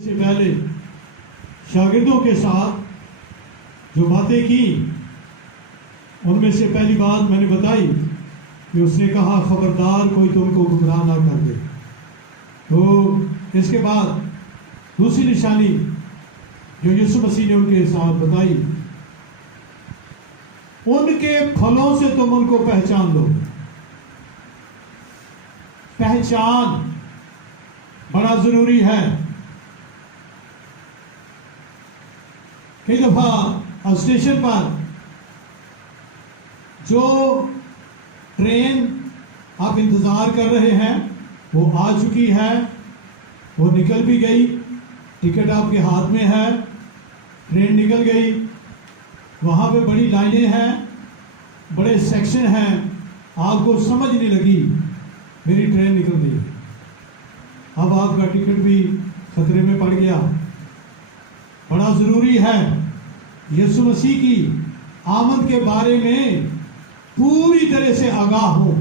سے پہلے شاگردوں کے ساتھ جو باتیں کی ان میں سے پہلی بات میں نے بتائی کہ اس نے کہا خبردار کوئی تم کو گمراہ نہ کر دے۔ تو اس کے بعد دوسری نشانی جو یسوع مسیح نے ان کے ساتھ بتائی، ان کے پھلوں سے تم ان کو پہچان لو۔ پہچان بڑا ضروری ہے۔ کئی دفعہ اسٹیشن پر جو ٹرین آپ انتظار کر رہے ہیں وہ آ چکی ہے، وہ نکل بھی گئی، ٹکٹ آپ کے ہاتھ میں ہے، ٹرین نکل گئی، وہاں پہ بڑی لائنیں ہیں، بڑے سیکشن ہیں، آپ کو سمجھ نہیں لگی میری ٹرین نکل گئی، اب آپ کا ٹکٹ بھی خطرے میں پڑ گیا۔ بڑا ضروری ہے یسوع مسیح کی آمد کے بارے میں پوری طرح سے آگاہ ہو،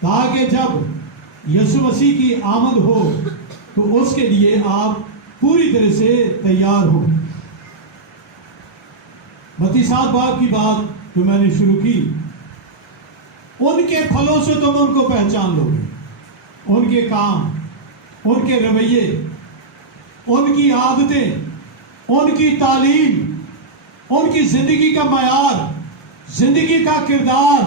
تاکہ جب یسوع مسیح کی آمد ہو تو اس کے لیے آپ پوری طرح سے تیار ہو۔ متی 7 باب کی بات جو میں نے شروع کی، ان کے پھلوں سے تم ان کو پہچان لو گے۔ ان کے کام، ان کے رویے، ان کی عادتیں، ان کی تعلیم، ان کی زندگی کا معیار، زندگی کا کردار۔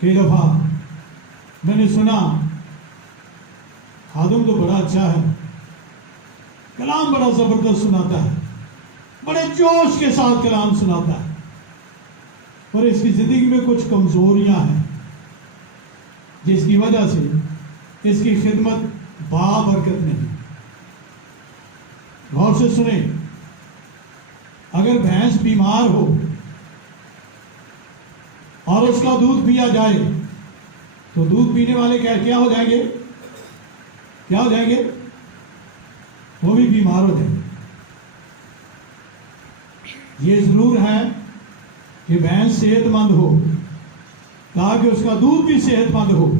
کئی دفعہ میں نے سنا خادم تو بڑا اچھا ہے، کلام بڑا زبردست سناتا ہے، بڑے جوش کے ساتھ کلام سناتا ہے، اور اس کی زندگی میں کچھ کمزوریاں ہیں جس کی وجہ سے اس کی خدمت بابرکت نہیں۔ غور سے سنیں، اگر بھینس بیمار ہو اور اس کا دودھ پیا جائے تو دودھ پینے والے کیا ہو جائیں گے؟ کیا ہو جائیں گے؟ وہ بھی بیمار ہو جائیں گے۔ یہ ضرور ہے کہ بھینس صحت مند ہو تاکہ اس کا دودھ بھی صحت مند ہو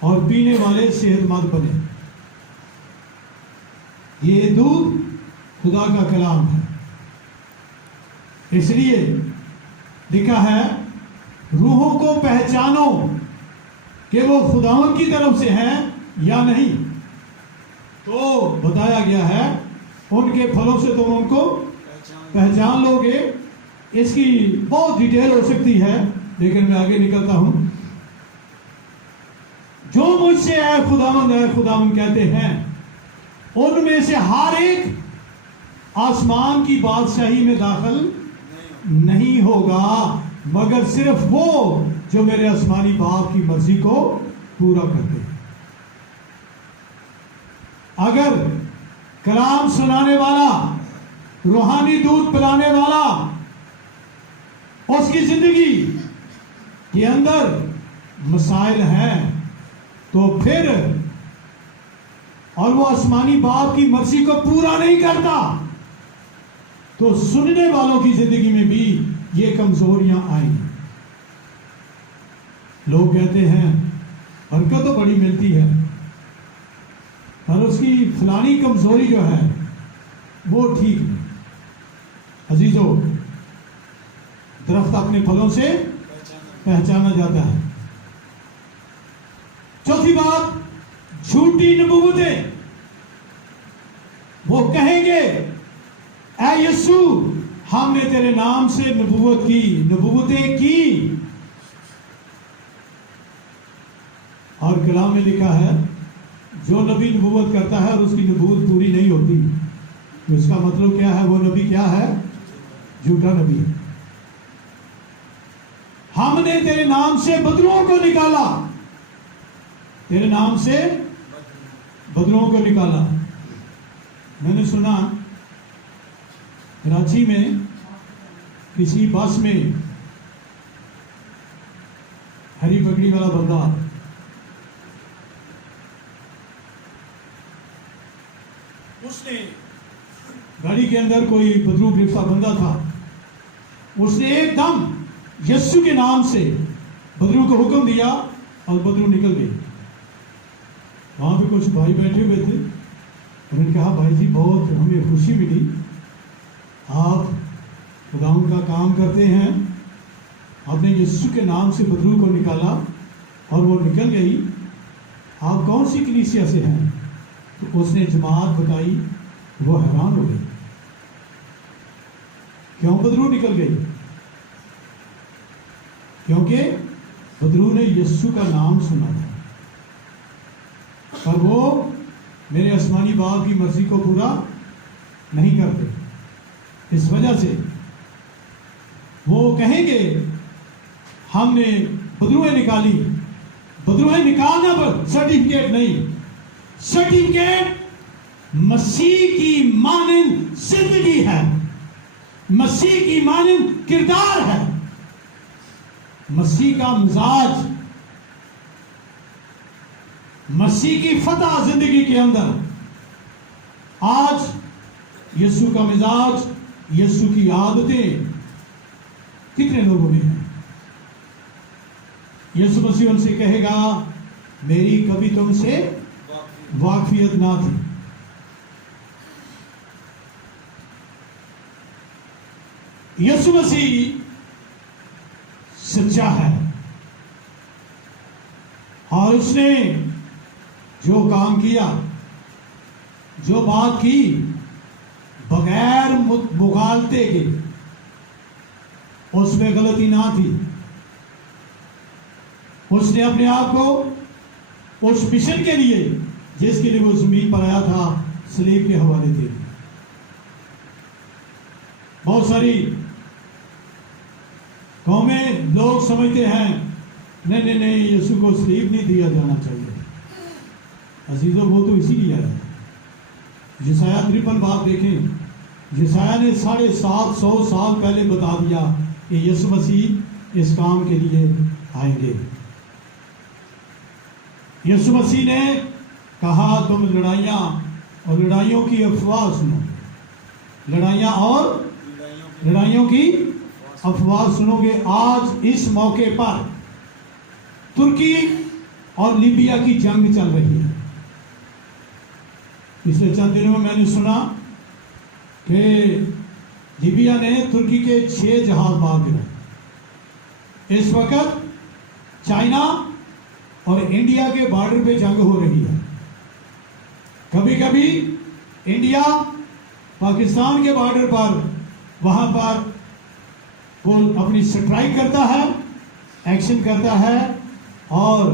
اور پینے والے صحت مند بنے۔ یہ دودھ خدا کا کلام ہے، اس لیے لکھا ہے روحوں کو پہچانو کہ وہ خداوند کی طرف سے ہیں یا نہیں۔ تو بتایا گیا ہے ان کے پھلوں سے تم ان کو پہچان لو گے۔ اس کی بہت ڈیٹیل ہو سکتی ہے لیکن میں آگے نکلتا ہوں۔ جو مجھ سے اے خداوند کہتے ہیں ان میں سے ہر ایک آسمان کی بادشاہی میں داخل نہیں ہوگا مگر صرف وہ جو میرے آسمانی باپ کی مرضی کو پورا کرتے ہیں۔ اگر کلام سنانے والا، روحانی دودھ پلانے والا، اس کی زندگی کے اندر مسائل ہیں تو پھر اور وہ آسمانی باپ کی مرضی کو پورا نہیں کرتا تو سننے والوں کی زندگی میں بھی یہ کمزوریاں آئیں گی۔ لوگ کہتے ہیں برکت تو بڑی ملتی ہے پر اس کی فلانی کمزوری جو ہے وہ ٹھیک نہیں۔ عزیزو، درخت اپنے پھلوں سے پہچانا جاتا ہے۔ چوتھی بات، جھوٹی نبوتیں۔ وہ کہیں گے اے یسوع ہم نے تیرے نام سے نبوتیں کی، اور کلام میں لکھا ہے جو نبی نبوت کرتا ہے اور اس کی نبوت پوری نہیں ہوتی، تو اس کا مطلب کیا ہے؟ وہ نبی کیا ہے؟ جھوٹا نبی ہے۔ ہم نے تیرے نام سے بدروؤں کو نکالا، تیرے نام سے بدروؤں کو نکالا۔ میں نے سنا کراچی میں کسی بس میں ہری پگڑی والا بندہ اس نے گاڑی کے اندر کوئی بدرو گرفتہ بندہ تھا، اس نے ایک دم یسوع کے نام سے بدرو کو حکم دیا اور بدرو نکل گئی۔ وہاں پہ پہ کچھ بھائی بیٹھے ہوئے تھے. انہوں نے کہا بھائی جی بہت ہمیں خوشی ملی, آپ خداوند کا کام کرتے ہیں, آپ نے یسوع کے نام سے بدرو کو نکالا اور وہ نکل گئی, آپ کون سی کلیسیا سے ہیں؟ تو اس نے جماعت بتائی, وہ حیران ہو گئی, کیوں بدرو نکل گئی؟ کیونکہ بدرو نے یسوع کا نام سنا تھا, اور وہ میرے آسمانی باپ کی مرضی کو پورا نہیں کرتے. اس وجہ سے وہ کہیں گے ہم نے بدروہیں نکالی. بدروہیں نکالنا پر سرٹیفکیٹ نہیں, سرٹیفکیٹ مسیح کی مانند زندگی ہے, مسیح کی مانند کردار ہے, مسیح کا مزاج, مسیح کی فتح زندگی کے اندر. آج یسوع کا مزاج, یسوع کی عادتیں کتنے لوگوں میں ہیں؟ یسوع مسیح ان سے کہے گا میری کبھی تم سے واقفیت نہ تھی. یسوع مسیح سچا ہے, اور اس نے جو کام کیا, جو بات کی, بغیر مغالطے کے, اس میں غلطی نہ تھی. اس نے اپنے آپ کو اس مشن کے لیے جس کے لیے وہ زمین پر آیا تھا صلیب کے حوالے دے دیا. بہت ساری قومیں لوگ سمجھتے ہیں نہیں یسوع کو صلیب نہیں دیا جانا چاہیے. عزیزوں وہ تو اسی لیے آیا. یسایہ 53 باب دیکھیں, یسایہ نے 750 سال پہلے بتا دیا کہ یسوع مسیح اس کام کے لیے آئیں گے. یسوع مسیح نے کہا تم لڑائیاں اور لڑائیوں کی افواہ سنو, لڑائیاں اور لڑائیوں کی افواہ سنو گے. آج اس موقع پر ترکی اور لیبیا کی جنگ چل رہی ہے. پچھلے چند دنوں میں نے سنا کہ لیبیا نے ترکی کے 6 جہاز مار گرائے. اس وقت چائنا اور انڈیا کے بارڈر پہ جنگ ہو رہی ہے. کبھی کبھی انڈیا پاکستان کے بارڈر پر وہاں پر وہ اپنی سٹرائک کرتا ہے, ایکشن کرتا ہے, اور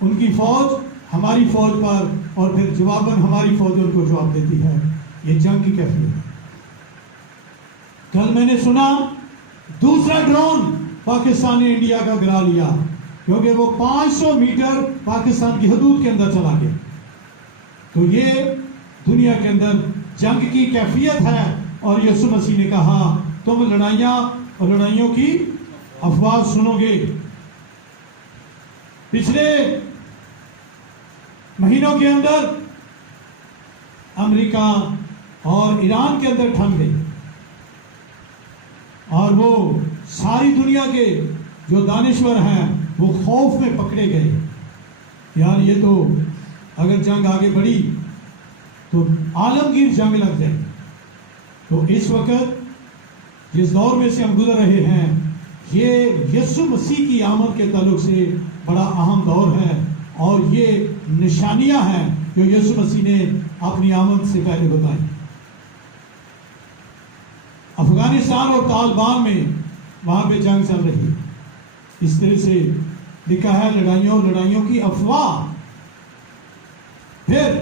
ان کی فوج ہماری فوج پر, اور پھر جواباً ہماری فوج ان کو جواب دیتی ہے. یہ جنگ کی کیفیت ہے. کل میں نے سنا دوسرا ڈرون پاکستان نے انڈیا کا گرا لیا, کیونکہ وہ 500 میٹر پاکستان کی حدود کے اندر چلا گیا. تو یہ دنیا کے اندر جنگ کی کیفیت ہے. اور یسوع مسیح نے کہا تم لڑائیاں اور لڑائیوں کی افواہ سنو گے. پچھلے مہینوں کے اندر امریکہ اور ایران کے اندر ٹھن گئی, اور وہ ساری دنیا کے جو دانشور ہیں وہ خوف میں پکڑے گئے. یار یہ تو اگر جنگ آگے بڑھی تو عالمگیر جنگ لگ جائے. تو اس وقت جس دور میں سے ہم گزر رہے ہیں یہ یسوع مسیح کی آمد کے تعلق سے بڑا اہم دور ہے, اور یہ نشانیاں ہیں جو یسوع مسیح نے اپنی آمد سے پہلے بتائی. افغانستان اور طالبان میں وہاں پہ جنگ چل رہی ہے. اس طرح سے لکھا ہے لڑائیوں اور لڑائیوں کی افواہ. پھر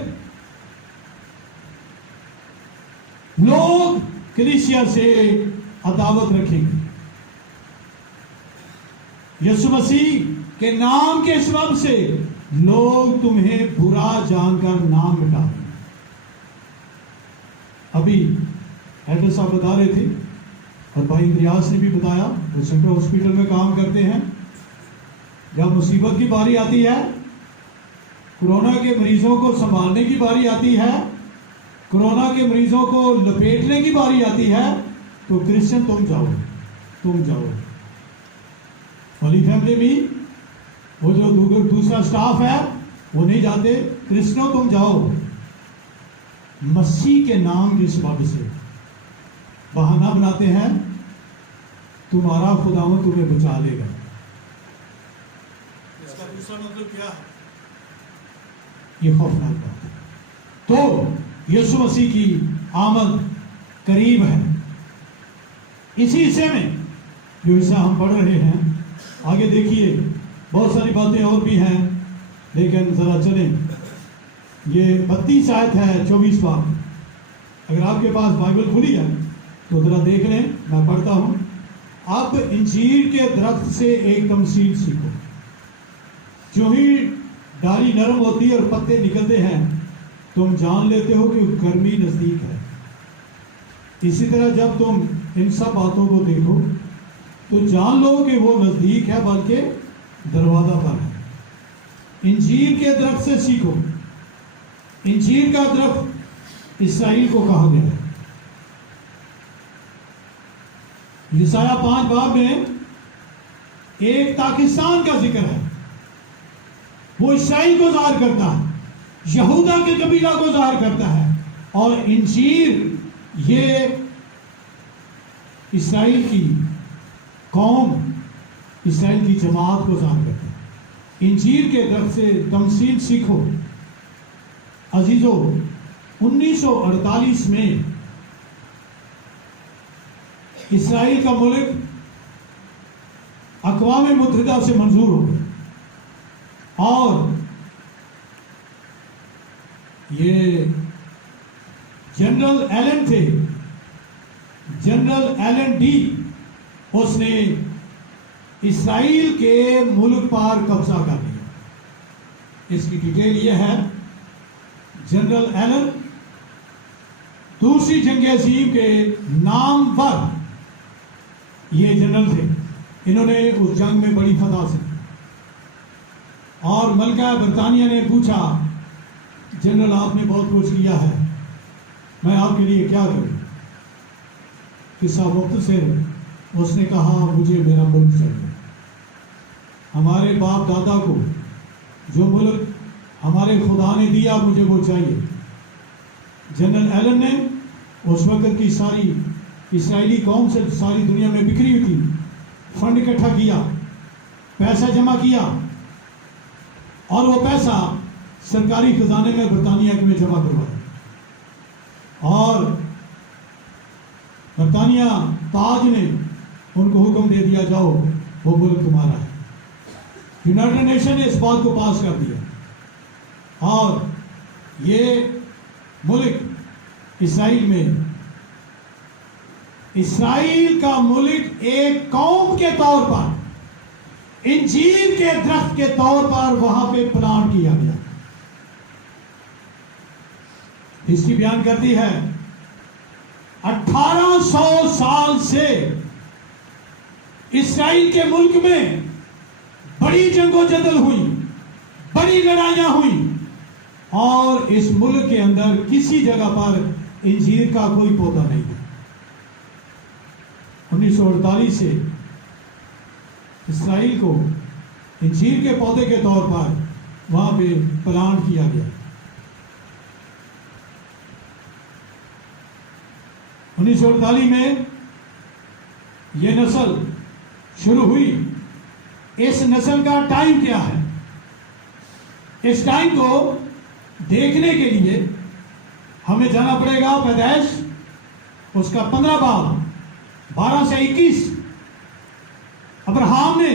لوگ کلیسیا سے عداوت رکھیں گے. یسوع مسیح کے نام کے سبب سے لوگ تمہیں برا جان کر نام مٹا دیں. ابھی ایڈر صاحب بتا رہے تھے اور بھائی ریاض نے بھی بتایا, وہ سینٹرل ہاسپٹل میں کام کرتے ہیں. جب مصیبت کی باری آتی ہے, کورونا کے مریضوں کو سنبھالنے کی باری آتی ہے, کورونا کے مریضوں کو لپیٹنے کی باری آتی ہے, تو کرسچن تم جاؤ. ہولی فیملی بھی وہ جو دوسرا سٹاف ہے وہ نہیں جاتے, کرسچنوں تم جاؤ مسیح کے نام کے سبب سے بہانہ بناتے ہیں تمہارا خداوند تمہیں بچا لے گا. اس کا دوسرا مطلب کیا ہے؟ یہ خوفناک بات ہے. تو یسوع مسیح کی آمد قریب ہے. اسی حصے میں جو حصہ ہم پڑھ رہے ہیں آگے دیکھیے بہت ساری باتیں اور بھی ہیں لیکن ذرا چلیں. یہ 32 آیت ہے 24 باب. اگر آپ کے پاس بائبل کھلی ہے تو ذرا دیکھ لیں. میں پڑھتا ہوں. اب انجیر کے درخت سے ایک تمثیل سیکھو. جو ہی ڈالی نرم ہوتی ہے اور پتے نکلتے ہیں تم جان لیتے ہو کہ گرمی نزدیک ہے. اسی طرح جب تم ان سب باتوں کو دیکھو تو جان لو کہ وہ نزدیک ہے بلکہ دروازہ پر ہے. انجیر کے درخت سے سیکھو. انجیر کا درخت اسرائیل کو کہا گیا ہے. یسایہ 5 باب میں ایک پاکستان کا ذکر ہے. وہ اسرائیل کو ظاہر کرتا ہے, یہودا کے قبیلہ کو ظاہر کرتا ہے, اور انجیر یہ اسرائیل کی قوم, اسرائیل کی جماعت کو ظاہر کرتا ہے. انجیر کے درخت سے تمثیل سیکھو. عزیزو 1948 میں اسرائیل کا ملک اقوام متحدہ سے منظور ہو گیا, اور یہ جنرل ایلن تھے, جنرل ایلن ڈی, اس نے اسرائیل کے ملک پر قبضہ کر لیا. اس کی ڈیٹیل یہ ہے, جنرل ایلن دوسری جنگ عظیم کے نام پر یہ جنرل تھے. انہوں نے اس جنگ میں بڑی فتح حاصل کی, اور ملکہ برطانیہ نے پوچھا جنرل آپ نے بہت کچھ کیا ہے, میں آپ کے لیے کیا کروں. قصہ مختصر, اس نے کہا مجھے میرا ملک چاہیے. ہمارے باپ دادا کو جو ملک ہمارے خدا نے دیا مجھے وہ چاہیے. جنرل ایلن نے اس وقت کی ساری اسرائیلی قوم سے ساری دنیا میں بکھری ہوئی تھی, فنڈ اکٹھا کیا, پیسہ جمع کیا, اور وہ پیسہ سرکاری خزانے میں برطانیہ میں جمع کروایا, اور برطانیہ تاج نے ان کو حکم دے دیا جاؤ وہ ملک تمہارا ہے. یونائٹڈ نیشن نے اس بات کو پاس کر دیا, اور یہ ملک اسرائیل میں, اسرائیل کا ملک ایک قوم کے طور پر, انجیر کے درخت کے طور پر وہاں پہ پلانٹ کیا گیا. اس کی بیان کرتی ہے 1800 سال سے اسرائیل کے ملک میں بڑی جنگ و جدل ہوئی, بڑی لڑائیاں ہوئی, اور اس ملک کے اندر کسی جگہ پر انجیر کا کوئی پودا نہیں تھا. 1948 سے اسرائیل کو انجیر کے پودے کے طور پر وہاں پہ پلانٹ کیا گیا. 1948 میں یہ نسل شروع ہوئی. اس نسل کا ٹائم کیا ہے؟ اس ٹائم کو دیکھنے کے لیے ہمیں جانا پڑے گا پیدائش اس کا 15 باب 12 سے 21. ابراہیم نے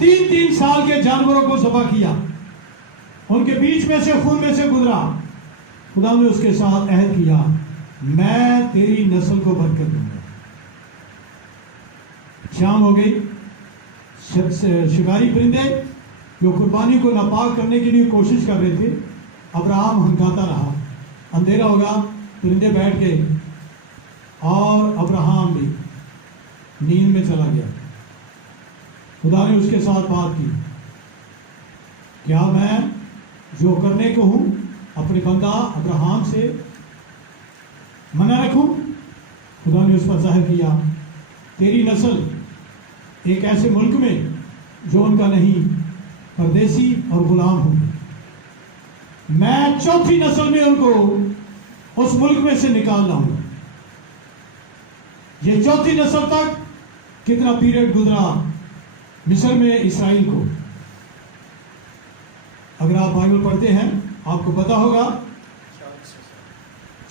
3 سال کے جانوروں کو ذبح کیا, ان کے بیچ میں سے خون میں سے گزرا. خدا نے اس کے ساتھ عہد کیا میں تیری نسل کو برکت دوں گا. شام ہو گئی, شکاری پرندے جو قربانی کو ناپاک کرنے کے لیے کوشش کر رہے تھے, ابراہیم ہنکاتا رہا. اندھیرا ہوگا, پرندے بیٹھ گئے, اور ابراہیم بھی نیند میں چلا گیا. خدا نے اس کے ساتھ بات کی, کیا میں جو کرنے کو ہوں اپنے بندہ ابراہیم سے منع رکھوں؟ خدا نے اس پر ظاہر کیا تیری نسل ایک ایسے ملک میں جو ان کا نہیں, پردیسی اور غلام ہوں گے. میں چوتھی نسل میں ان کو اس ملک میں سے نکال لاؤں گا. یہ چوتھی نسل تک کتنا پیریڈ گزرا مصر میں اسرائیل کو. اگر آپ بائبل پڑھتے ہیں آپ کو پتا ہوگا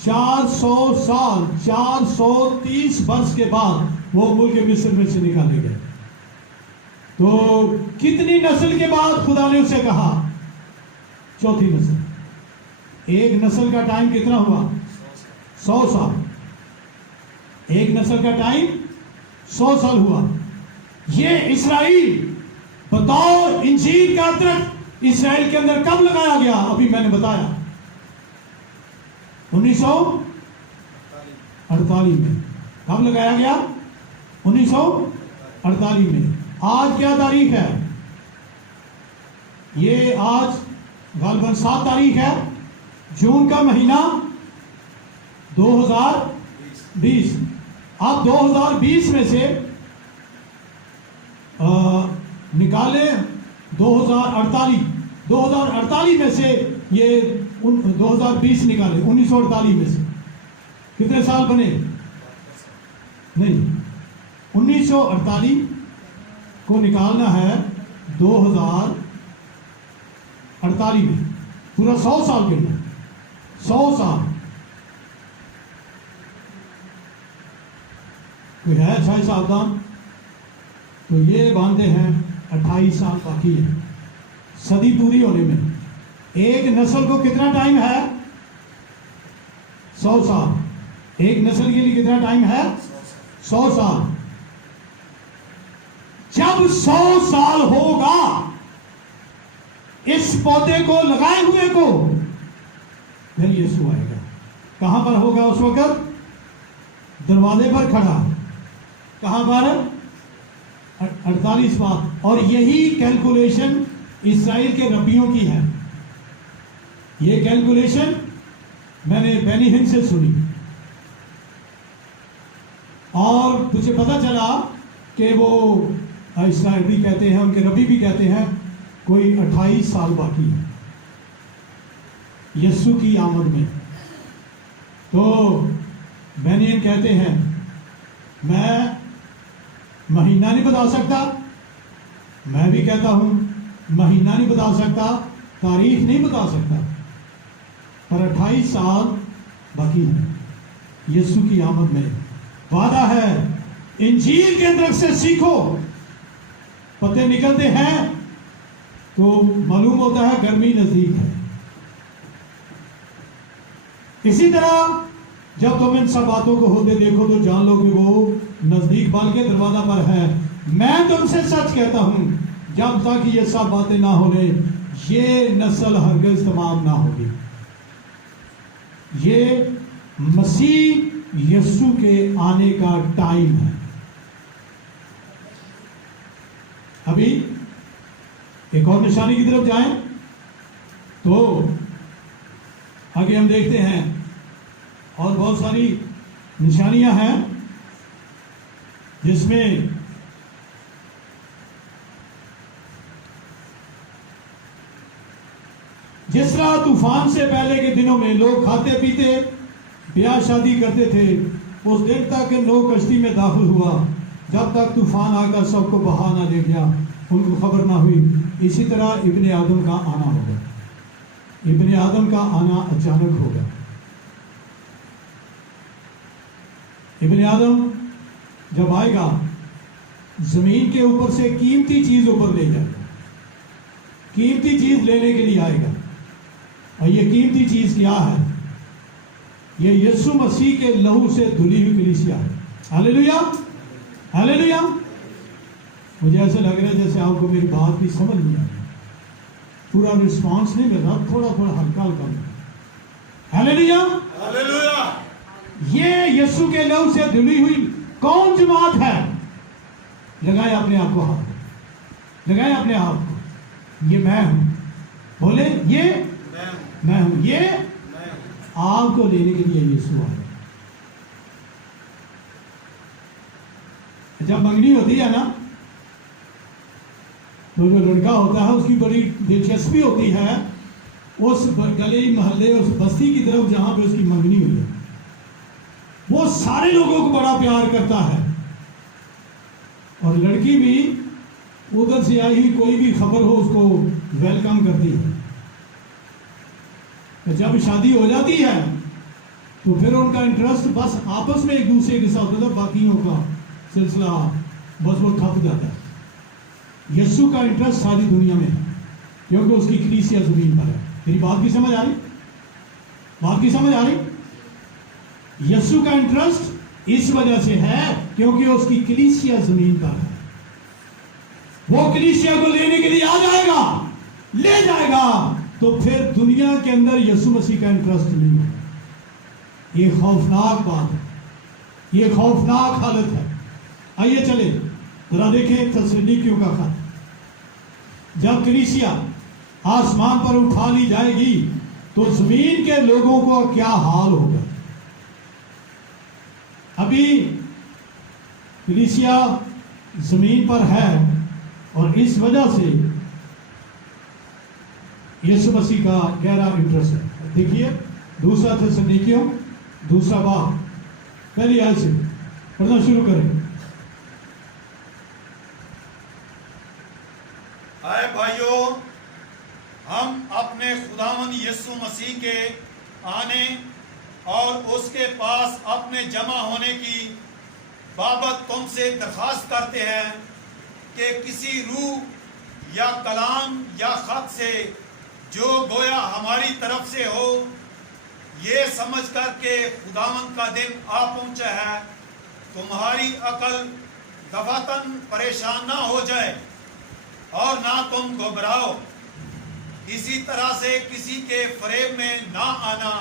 400 سال 430 برس کے بعد وہ ملک مصر میں سے نکالے گئے. تو کتنی نسل کے بعد خدا نے اسے کہا؟ چوتھی نسل. ایک نسل کا ٹائم کتنا ہوا؟ 100 سال. ایک نسل کا ٹائم 100 سال ہوا. یہ اسرائیل بطور انجیل کا درخت اسرائیل کے اندر کب لگایا گیا؟ ابھی میں نے بتایا 1948 میں. کب لگایا گیا؟ 1948 میں. آج کیا تاریخ ہے؟ یہ آج غالباً 7 تاریخ ہے جون کا مہینہ 2020. اب 2020 میں سے نکالے 2048 میں سے یہ 2020 نکالے 1948 میں سے کتنے سال بنے؟ نہیں، 1948 کو نکالنا ہے 2048 میں. پورا 100 سال کے اندر 100 سال. کوئی ہے 6 سابدان؟ تو یہ باندھے ہیں 28 سال باقی ہے صدی پوری ہونے میں. ایک نسل کو کتنا ٹائم ہے؟ 100 سال. ایک نسل کے لیے کتنا ٹائم ہے؟ 100 سال. جب 100 سال ہوگا اس پودے کو لگائے ہوئے کو، پھر یسوع آئے گا. کہاں پر ہوگا اس وقت؟ دروازے پر کھڑا. کہاں پر؟ 48 بار. اور یہی کیلکولیشن اسرائیل کے ربیوں کی ہے. یہ کیلکولیشن میں نے بینی ہند سے سنی اور مجھے پتا چلا کہ وہ اسرائیل بھی کہتے ہیں، ان کے ربی بھی کہتے ہیں کوئی 28 سال باقی ہے یسوع کی آمد میں. تو بینین کہتے ہیں میں مہینہ نہیں بتا سکتا. میں بھی کہتا ہوں مہینہ نہیں بتا سکتا، تاریخ نہیں بتا سکتا، پر 28 سال باقی ہے یسوع کی آمد میں. وعدہ ہے انجیل کے اندر سے سیکھو. پتے نکلتے ہیں تو معلوم ہوتا ہے گرمی نزدیک ہے. اسی طرح جب تم ان سب باتوں کو ہوتے دیکھو تو جان لو کہ وہ نزدیک بلکہ دروازہ پر ہے. میں تم سے سچ کہتا ہوں جب تک یہ سب باتیں نہ ہو لیں یہ نسل ہرگز تمام نہ ہوگی. یہ مسیح یسوع کے آنے کا ٹائم ہے. ابھی ایک اور نشانی کی طرف جائیں تو آگے ہم دیکھتے ہیں اور بہت ساری نشانیاں ہیں جس میں جس طرح طوفان سے پہلے کے دنوں میں لوگ کھاتے پیتے بیاہ شادی کرتے تھے اس دن تک کہ نوح کشتی میں داخل ہوا جب تک طوفان آ کر سب کو بہا نہ دے گیا ان کو خبر نہ ہوئی. اسی طرح ابن آدم کا آنا ہوگا. ابن آدم کا آنا اچانک ہوگا. ابن آدم جب آئے گا زمین کے اوپر سے قیمتی چیز اوپر لے جائے گا. قیمتی چیز لینے کے لیے آئے گا. اور یہ قیمتی چیز کیا ہے؟ یہ یسوع مسیح کے لہو سے دھلی ہوئی کلیسیا ہے. ہاللیلویا ہاللیلویا. مجھے ایسا لگ رہا ہے جیسے آپ کو میری بات بھی سمجھ نہیں آ رہی. پورا رسپانس نہیں مل رہا، تھوڑا تھوڑا ہلکا ہلکا. ہاللیلویا ہاللیلویا. یہ یسوع کے لہو سے دھلی ہوئی کون جماعت ہے؟ لگائے اپنے آپ کو ہاتھ، لگائے اپنے آپ کو. یہ میں ہوں. بولے یہ میں ہوں. یہ آپ کو لینے کے لیے یسوع آیا. جب منگنی ہوتی ہے نا تو جو لڑکا ہوتا ہے اس کی بڑی دلچسپی ہوتی ہے اس گلی محلے اس بستی کی طرف جہاں پہ اس کی منگنی ہوئی ہے، وہ سارے لوگوں کو بڑا پیار کرتا ہے، اور لڑکی بھی ادھر سے آئی ہوئی کوئی بھی خبر ہو اس کو ویلکم کرتی ہے۔ جب شادی ہو جاتی ہے تو پھر ان کا انٹرسٹ بس آپس میں ایک دوسرے کے ساتھ ہوتا ہے، باقیوں کا سلسلہ بس وہ تھپ جاتا ہے۔ یسوع کا انٹرسٹ ساری دنیا میں ہے کیونکہ اس کی کلیسیا زمین پر ہے۔ میری بات کی سمجھ آ رہی؟ بات کی سمجھ آ رہی؟ یسوع کا انٹرسٹ اس وجہ سے ہے کیونکہ اس کی کلیسیا زمین پر ہے۔ وہ کلیسیا کو لینے کے لیے آ جائے گا، لے جائے گا، تو پھر دنیا کے اندر یسوع مسیح کا انٹرسٹ نہیں ہے۔ یہ خوفناک بات ہے، یہ خوفناک حالت ہے۔ آئیے چلے ذرا دیکھیں تسلونیکیوں کا خط۔ جب کلیسیا آسمان پر اٹھا لی جائے گی تو زمین کے لوگوں کو کیا حال ہوگا؟ ابھی کلیسیا زمین پر ہے اور اس وجہ سے یسوع مسیح کا گہرا انٹرسٹ ہے۔ دیکھیے دوسرا تسلونیکیوں دوسرا باب پہلی آیت سے پڑھنا شروع کریں۔ اے بھائیو، ہم اپنے خداوند یسوع مسیح کے آنے اور اس کے پاس اپنے جمع ہونے کی بابت تم سے درخواست کرتے ہیں کہ کسی روح یا کلام یا خط سے جو گویا ہماری طرف سے ہو، یہ سمجھ کر کہ خداوند کا دن آ پہنچا ہے، تمہاری عقل دفعتاً پریشان نہ ہو جائے اور نہ تم گھبراؤ۔ اسی طرح سے کسی کے فریب میں نہ آنا،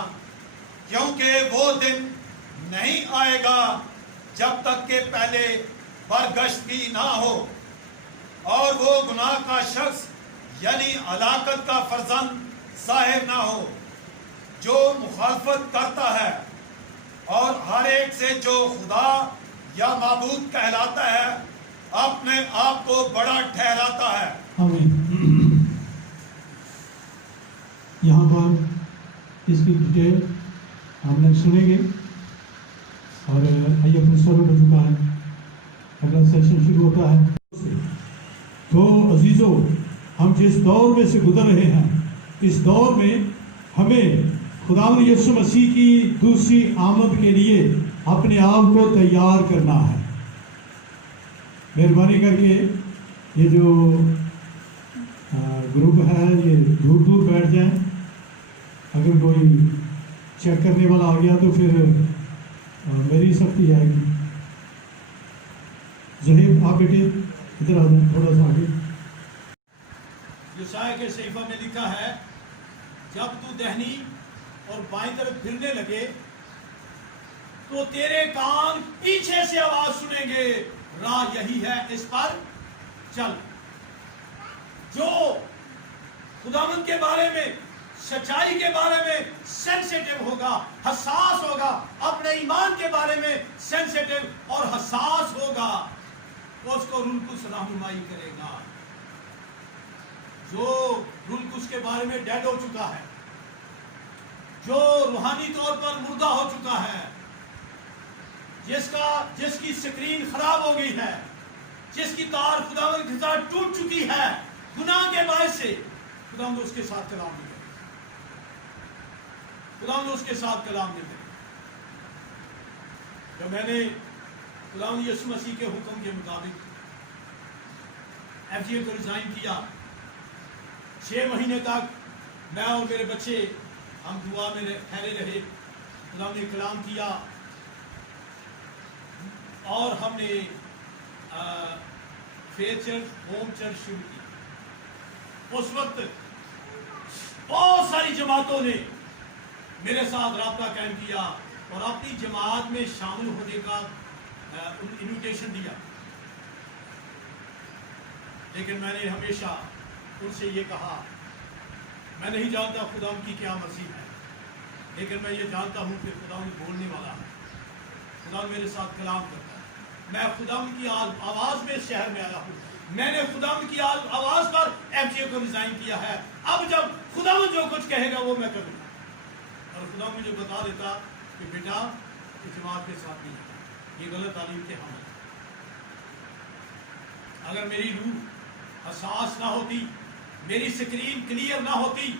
کیونکہ وہ دن نہیں آئے گا جب تک کہ پہلے برگشت بھی نہ ہو، اور وہ گناہ کا شخص یعنی ہلاکت کا فرزند ظاہر نہ ہو، جو مخالفت کرتا ہے اور ہر ایک سے جو خدا یا معبود کہلاتا ہے اپنے آپ کو بڑا ٹھہراتا ہے۔ آمین۔ یہاں پر اس کی ڈیٹیل ہم نے سنیں گے، اور آئیے اپنے سروں پر چکا ہے، اگلا سیشن شروع ہوتا ہے۔ تو عزیزو، ہم جس دور میں سے گزر رہے ہیں، اس دور میں ہمیں خداوند یسوع مسیح کی دوسری آمد کے لیے اپنے آپ کو تیار کرنا ہے۔ مہربانی کر کے یہ جو گروپ ہے یہ دور دور بیٹھ جائیں، اگر کوئی چیک کرنے والا آ گیا تو پھر میری سختی آئے گی۔ زہیب آپ بیٹے ادھر آ جائیں تھوڑا سا آگے۔ یشعیاء کے صحیفہ میں لکھا ہے، جب تو دہنی اور بائیں طرف پھرنے لگے تو تیرے کان پیچھے سے آواز سنیں گے، راہ یہی ہے، اس پر چل۔ جو خداوند کے بارے میں، سچائی کے بارے میں سینسیٹیو ہوگا، حساس ہوگا، اپنے ایمان کے بارے میں سینسیٹیو اور حساس ہوگا، اس کو روح القدس رہنمائی کرے گا۔ جو روح القدس کے بارے میں ڈیڈ ہو چکا ہے، جو روحانی طور پر مردہ ہو چکا ہے، جس کی سکرین خراب ہو گئی ہے، جس کی تار خداوند کے ساتھ ٹوٹ چکی ہے گناہ کے باعث سے، خداوند اس کے ساتھ کلام نہیں کرے، خداوند اس کے ساتھ کلام نہیں کرے۔ جب میں نے خداوند یسوع مسیح کے حکم کے مطابق ایف جی اے کو ریزائن کیا، 6 مہینے تک میں اور میرے بچے ہم دعا میں ٹھہرے رہے، خدا نے کلام کیا، اور ہم نے فیتھ چرچ، ہوم چرچ شروع کی۔ اس وقت بہت ساری جماعتوں نے میرے ساتھ رابطہ قائم کیا اور اپنی جماعت میں شامل ہونے کا انویٹیشن دیا، لیکن میں نے ہمیشہ ان سے یہ کہا، میں نہیں جانتا خدا کی کیا مرضی ہے، لیکن میں یہ جانتا ہوں کہ خدا بولنے والا ہے، خدا میرے ساتھ کلام کرتا ہے، میں خدا کی آواز میں شہر میں آیا ہوں، میں نے خداوند کی آواز پر FGA کو ریزائن کیا ہے. اب جب خداوند جو کچھ کہے گا وہ میں کروں گا. اور خدا مجھے بتا دیتا کہ بیٹا اعتماد کے ساتھ نہیں ہے، یہ غلط تعلیم کے حامل ہے. اگر میری روح حساس نہ ہوتی، میری سکرین کلیئر نہ ہوتی،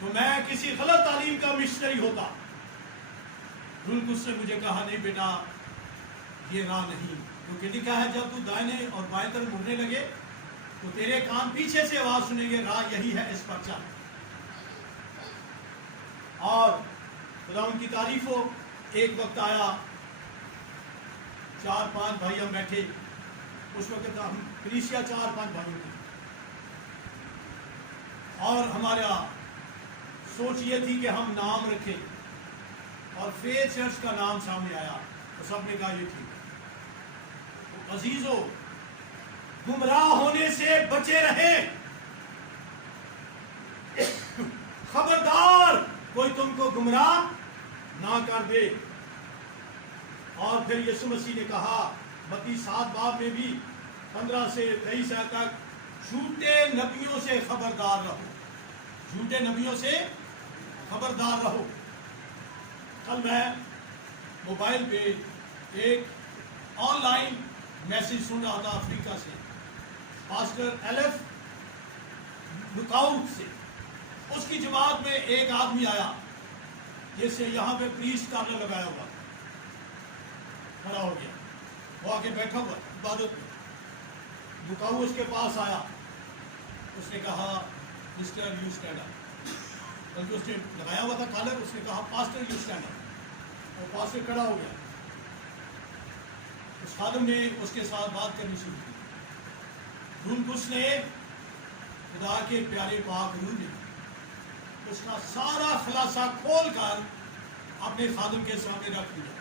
تو میں کسی غلط تعلیم کا مشتری ہوتا. روح القدس نے مجھے کہا نہیں بیٹا یہ راہ نہیں، کیونکہ لکھا ہے جب تو دائنے اور بائیں طرف مڑنے لگے تو تیرے کان پیچھے سے آواز سنیں گے، راہ یہی ہے، اس پر چل. اور خدا ان کی تعریف ہو. ایک وقت آیا 4-5 بھائی ہم بیٹھے، اس وقت ہم کلیسیا 4-5 بھائیوں کی، اور ہمارا سوچ یہ تھی کہ ہم نام رکھیں، اور فیتھ چرچ کا نام سامنے آیا تو سب نے کہا یہ ٹھیک ہے. عزیزو گمراہ ہونے سے بچے رہیں، خبردار کوئی تم کو گمراہ نہ کر دے. اور پھر یسوع مسیح نے کہا متی 7 باب میں بھی 15 سے 23 تک، جھوٹے نبیوں سے خبردار رہو، جھوٹے نبیوں سے خبردار رہو. کل میں موبائل پہ ایک آن لائن میسج سن رہا تھا افریقہ سے، پاسٹر ایلف لکاؤٹ سے. اس کی جماعت میں ایک آدمی آیا جس سے یہاں پہ پریسٹ کارنر لگایا ہوا، کھڑا ہو گیا، وہ آ کے بیٹھا ہوا عبادت میں. لکاؤ اس کے پاس آیا، اس نے کہا مسٹر یو اسٹینڈ اپ، بلکہ اس نے لگایا ہوا تھا کالر، اس نے کہا پاسٹر یو اسٹینڈ اپ، اور پاسٹر کھڑا ہو گیا. اس خادم نے اس کے ساتھ بات کرنی شروع کی. روح القدس نے، خدا کے پیارے پاک روح نے اس کا سارا خلاصہ کھول کر اپنے خادم کے سامنے رکھ دیا.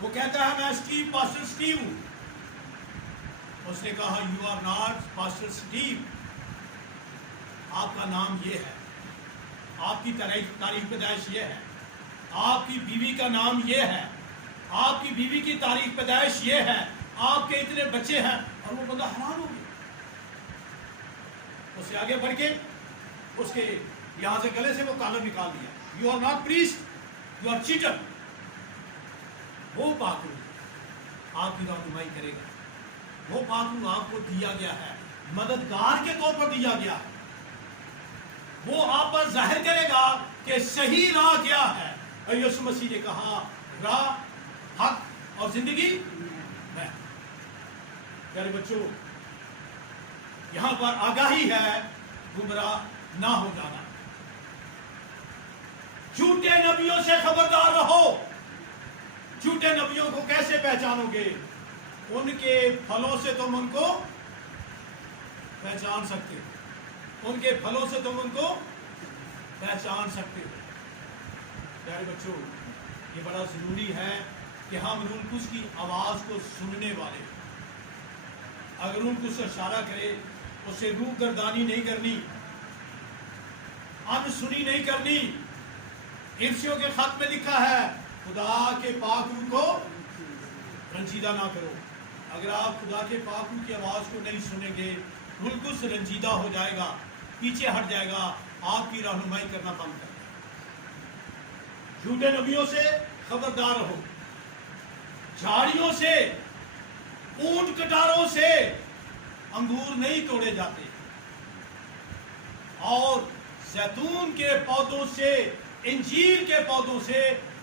وہ کہتا ہے میں پاسٹر اسٹیو ہوں. اس نے کہا you are not pastor Steve, آپ کا نام یہ ہے، آپ کی تاریخ پیدائش یہ ہے، آپ کی بیوی کا نام یہ ہے، آپ کی بیوی کی تاریخ پیدائش یہ ہے، آپ کے اتنے بچے ہیں. اور وہ بندہ حیران ہو گیا. اس سے آگے بڑھ کے اس کے یہاں سے گلے سے وہ کالر نکال دیا. You are not priest, you are cheater. وہ پاک روح آپ کی رہنمائی کرے گا، وہ پاک روح آپ کو دیا گیا ہے، مددگار کے طور پر دیا گیا ہے. وہ آپ پر ظاہر کرے گا کہ صحیح راہ کیا ہے. اور یسوع مسیح نے کہا راہ، حق اور زندگی میں. پیارے بچوں، یہاں پر آگاہی ہے گمراہ نہ ہو جانا. جھوٹے نبیوں سے خبردار رہو. جھوٹے نبیوں کو کیسے پہچانو گے؟ ان کے پھلوں سے تم ان کو پہچان سکتے ہو، ان کے پھلوں سے تم ان کو پہچان سکتے ہو. پیارے بچوں، یہ بڑا ضروری ہے کہ ہم روح القدس کی آواز کو سننے والے. اگر روح القدس اشارہ کرے، اسے روح گردانی نہیں کرنی، ان سنی نہیں کرنی. افسیوں کے خط میں لکھا ہے خدا کے پاک روح کو رنجیدہ نہ کرو. اگر آپ خدا کے پاک روح کی آواز کو نہیں سنیں گے، روح القدس رنجیدہ ہو جائے گا، پیچھے ہٹ جائے گا، آپ کی رہنمائی کرنا بند کر دے گا. جھوٹے نبیوں سے خبردار رہو. جھاڑیوں سے، اونٹ کٹاروں سے انگور نہیں توڑے جاتے، اور زیتون کے پودوں سے، انجیر کے پودوں سے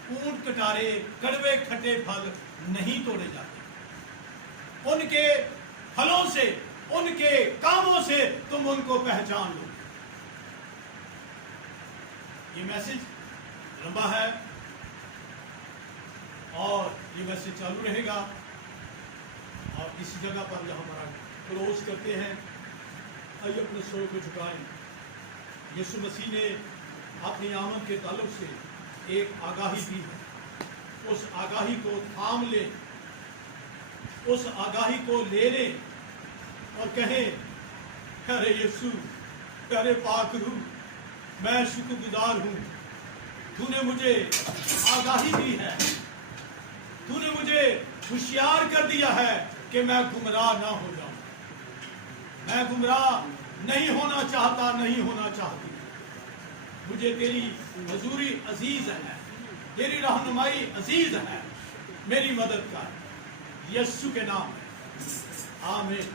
اونٹ کٹارے، کڑوے کھٹے پھل نہیں توڑے جاتے. ان کے پھلوں سے، ان کے کاموں سے تم ان کو پہچان لو. یہ میسج لمبا ہے اور یہ میسج چالو رہے گا. اور اسی جگہ پر جہاں ہمارا کلوز کرتے ہیں، آئیے اپنے سر کو جھکائیں. یسوع مسیح نے اپنی آمد کے تعلق سے ایک آگاہی دی ہے. اس آگاہی کو تھام لیں، اس آگاہی کو لے لیں اور کہیں پیارے یسوع، پیارے پاک روح، میں شکر گزار ہوں، تو نے مجھے آگاہی دی ہے، تو نے مجھے ہوشیار کر دیا ہے کہ میں گمراہ نہ ہو جاؤں. میں گمراہ نہیں ہونا چاہتا، نہیں ہونا چاہتی. مجھے تیری حضوری عزیز ہے، تیری رہنمائی عزیز ہے. میری مدد کر یسوع کے نام میں، آمین.